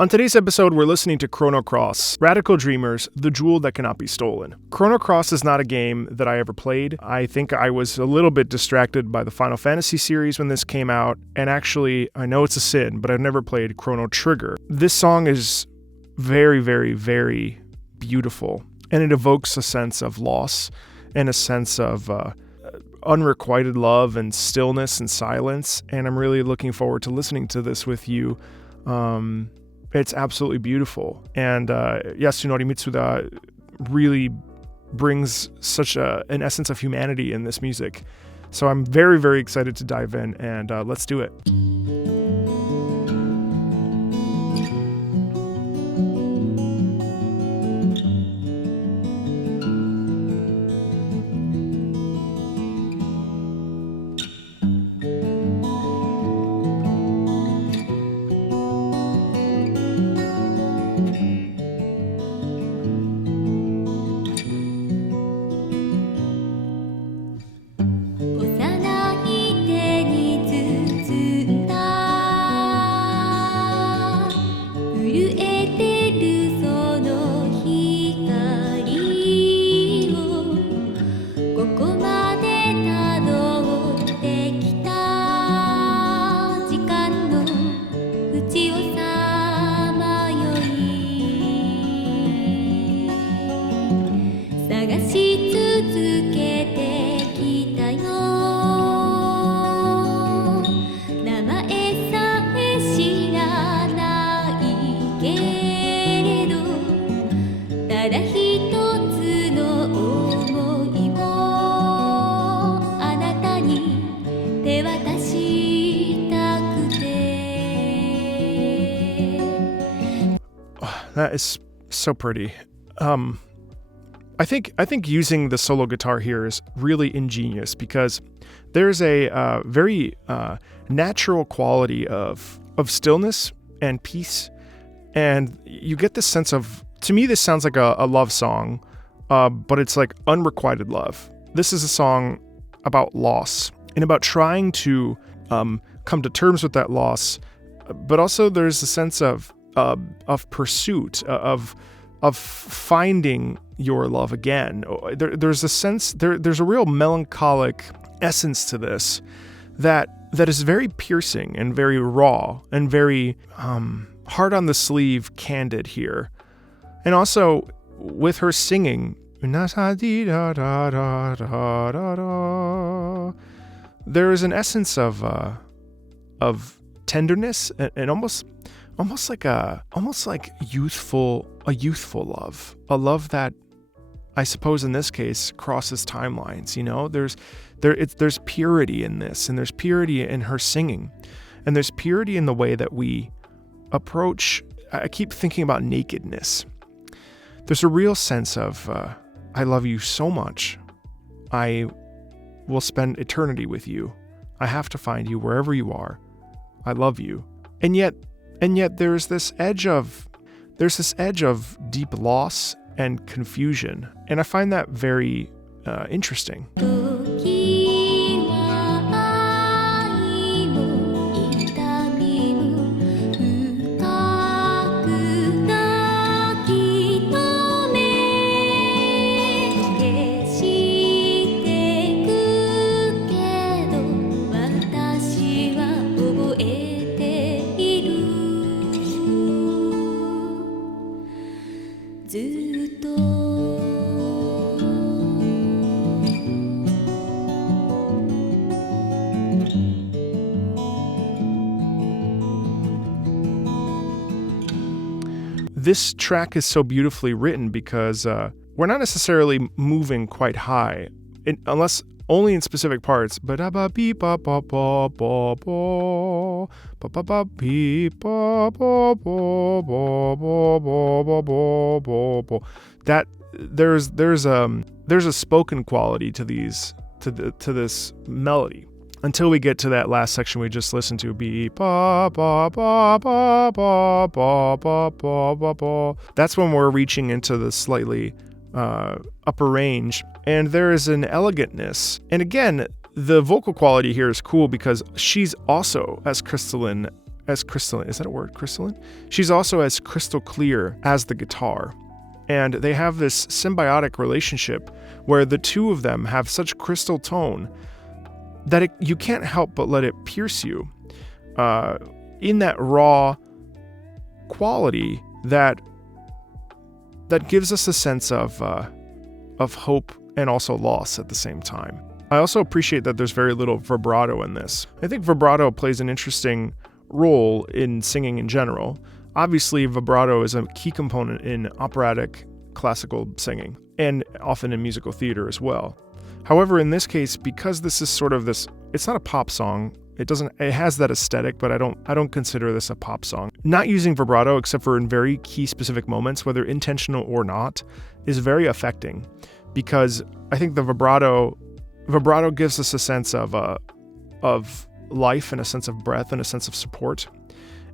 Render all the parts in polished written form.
On today's episode, we're listening to Chrono Cross, Radical Dreamers, The Jewel That Cannot Be Stolen. Chrono Cross is not a game that I ever played. I think I was a little bit distracted by the Final Fantasy series when this came out, and actually, I know it's a sin, but I've never played Chrono Trigger. This song is very, very, very beautiful, and it evokes a sense of loss and a sense of unrequited love and stillness and silence, and I'm really looking forward to listening to this with you. It's absolutely beautiful, and Yasunori Mitsuda really brings such an essence of humanity in this music. So I'm very, very excited to dive in, and let's do it. That is so pretty. I think using the solo guitar here is really ingenious because there's a very natural quality of stillness and peace, and you get this sense of, to me, this sounds like a love song, but it's like unrequited love. This is a song about loss and about trying to come to terms with that loss, but also there's a sense of pursuit, of finding your love again. There's a sense, there's a real melancholic essence to this that is very piercing and very raw and very hard on the sleeve, candid here. And also with her singing, there is an essence of tenderness and almost like youthful love, a love that I suppose in this case crosses timelines. You know, there's purity in this, and there's purity in her singing, and there's purity in the way that we approach. I keep thinking about nakedness. There's a real sense of I love you so much, I will spend eternity with you. I have to find you wherever you are. I love you, and yet there's this edge of deep loss and confusion, and I find that very interesting. This track is so beautifully written because we're not necessarily moving quite high, unless only in specific parts. That there's a spoken quality to these to this melody. Until we get to that last section we just listened to, that's when we're reaching into the slightly upper range, and there is an elegantness. And again, the vocal quality here is cool because she's also as crystalline as crystalline. Is that a word? Crystalline? She's also as crystal clear as the guitar. And they have this symbiotic relationship where the two of them have such crystal tone that you can't help but let it pierce you in that raw quality that gives us a sense of hope and also loss at the same time. I also appreciate that there's very little vibrato in this. I think vibrato plays an interesting role in singing in general. Obviously, vibrato is a key component in operatic classical singing, and often in musical theater as well. However, in this case, because this is sort of this, it's not a pop song. It has that aesthetic, but I don't consider this a pop song. Not using vibrato, except for in very key specific moments, whether intentional or not, is very affecting, because I think the vibrato gives us a sense of life and a sense of breath and a sense of support.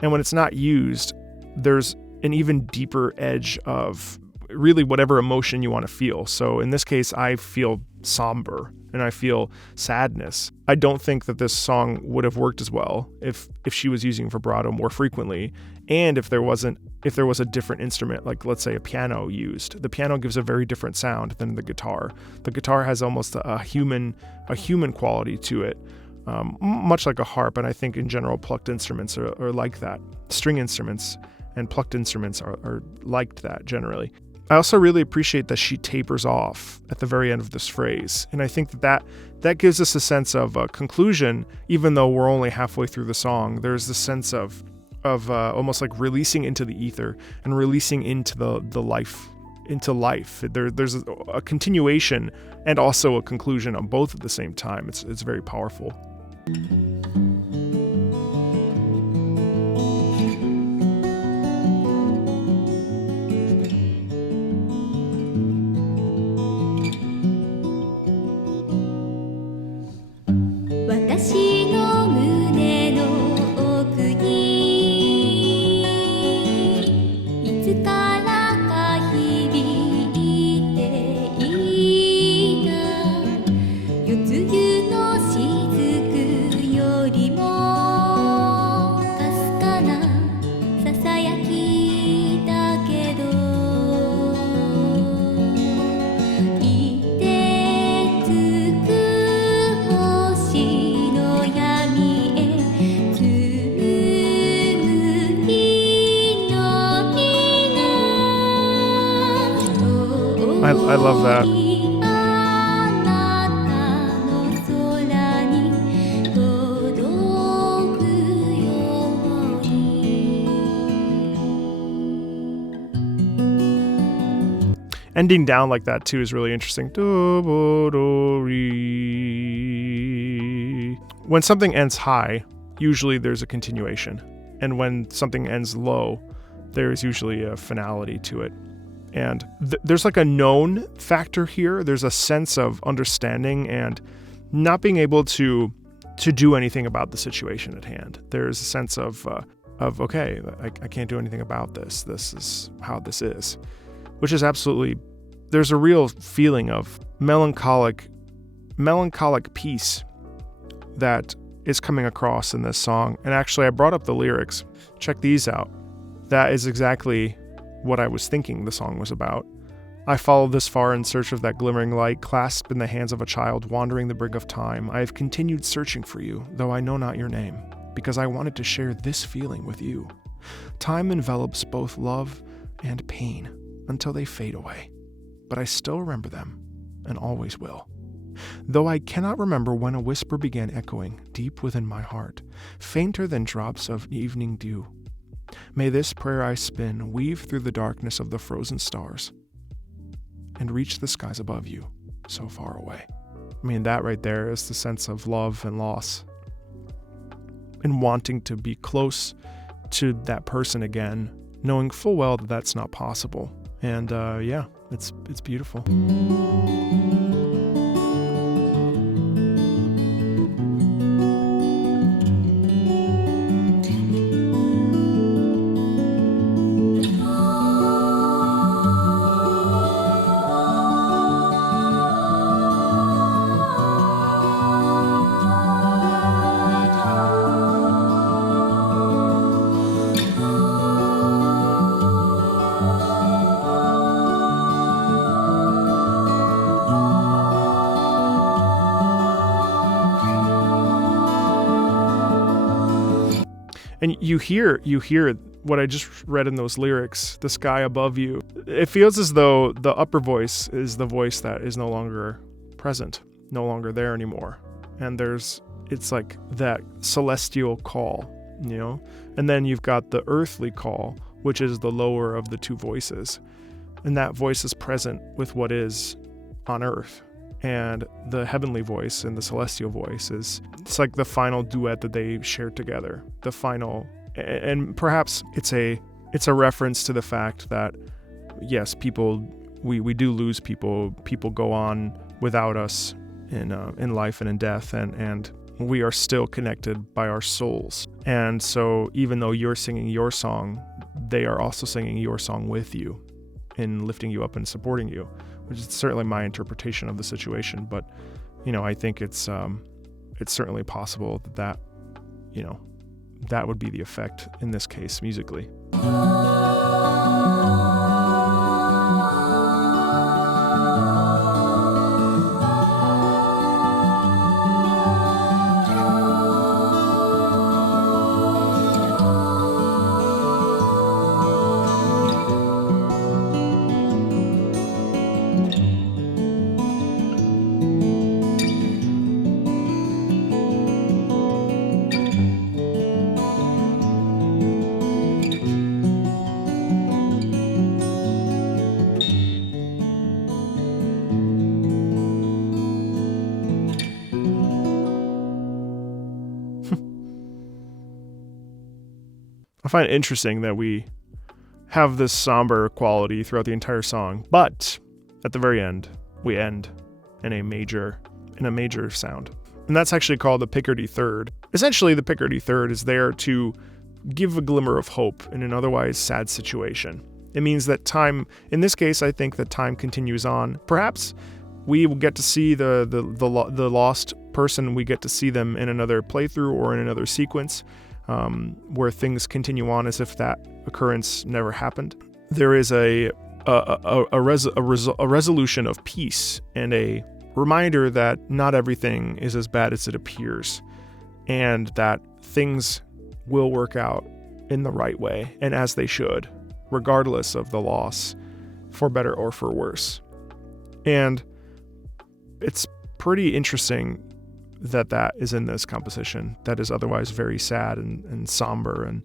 And when it's not used, there's an even deeper edge of really whatever emotion you want to feel. So in this case, I feel somber and I feel sadness. I don't think that this song would have worked as well if she was using vibrato more frequently, and if there was a different instrument, like let's say a piano used. The piano gives a very different sound than the guitar. The guitar has almost a human quality to it, much like a harp, and I think in general plucked instruments are like that. String instruments and plucked instruments are liked that generally. I also really appreciate that she tapers off at the very end of this phrase, and I think that gives us a sense of a conclusion, even though we're only halfway through the song. There's this sense of almost like releasing into the ether and releasing into the life, into life. There's a continuation and also a conclusion on both at the same time. It's very powerful. I love that. Ending down like that too is really interesting. When something ends high, usually there's a continuation. And when something ends low, there's usually a finality to it. And there's like a known factor here. There's a sense of understanding and not being able to do anything about the situation at hand. There's a sense of okay, I can't do anything about this. This is how this is, which is absolutely, there's a real feeling of melancholic peace that is coming across in this song. And actually, I brought up the lyrics. Check these out. That is exactly what I was thinking the song was about. I followed this far in search of that glimmering light, clasped in the hands of a child wandering the brink of time. I have continued searching for you, though I know not your name, because I wanted to share this feeling with you. Time envelops both love and pain until they fade away, but I still remember them, and always will. Though I cannot remember when a whisper began echoing deep within my heart, fainter than drops of evening dew. May this prayer I spin weave through the darkness of the frozen stars and reach the skies above you, so far away. I mean, that right there is the sense of love and loss and wanting to be close to that person again, knowing full well that that's not possible. And yeah, it's beautiful. And you hear what I just read in those lyrics, the sky above you. It feels as though the upper voice is the voice that is no longer present, no longer there anymore. And it's like that celestial call, And then you've got the earthly call, which is the lower of the two voices. And that voice is present with what is on earth. And the heavenly voice and the celestial voice it's like the final duet that they share together. The final, and perhaps it's a reference to the fact that, yes, we do lose people. People go on without us in life and in death, and we are still connected by our souls. And so even though you're singing your song, they are also singing your song with you in lifting you up and supporting you, which is certainly my interpretation of the situation. But, I think it's certainly possible that that would be the effect in this case musically. I find it interesting that we have this somber quality throughout the entire song, but at the very end, we end in a major sound. And that's actually called the Picardy third. Essentially, the Picardy third is there to give a glimmer of hope in an otherwise sad situation. It means that time, in this case, I think that time continues on. Perhaps we will get to see the lost person, we get to see them in another playthrough or in another sequence. Where things continue on as if that occurrence never happened. There is a resolution of peace and a reminder that not everything is as bad as it appears, and that things will work out in the right way and as they should, regardless of the loss, for better or for worse. And it's pretty interesting that is in this composition that is otherwise very sad and somber. And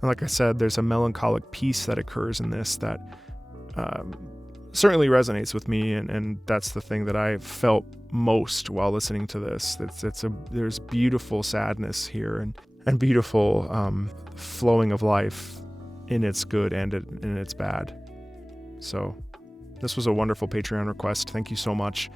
like I said, there's a melancholic peace that occurs in this that certainly resonates with me. And that's the thing that I felt most while listening to this. There's beautiful sadness here and beautiful flowing of life in its good and in its bad. So this was a wonderful Patreon request. Thank you so much.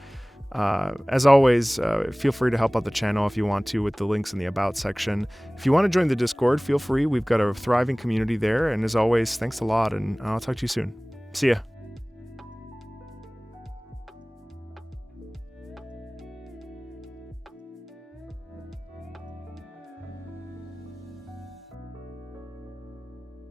As always, feel free to help out the channel if you want to with the links in the About section. If you want to join the Discord, feel free. We've got a thriving community there. And as always, thanks a lot, and I'll talk to you soon. See ya.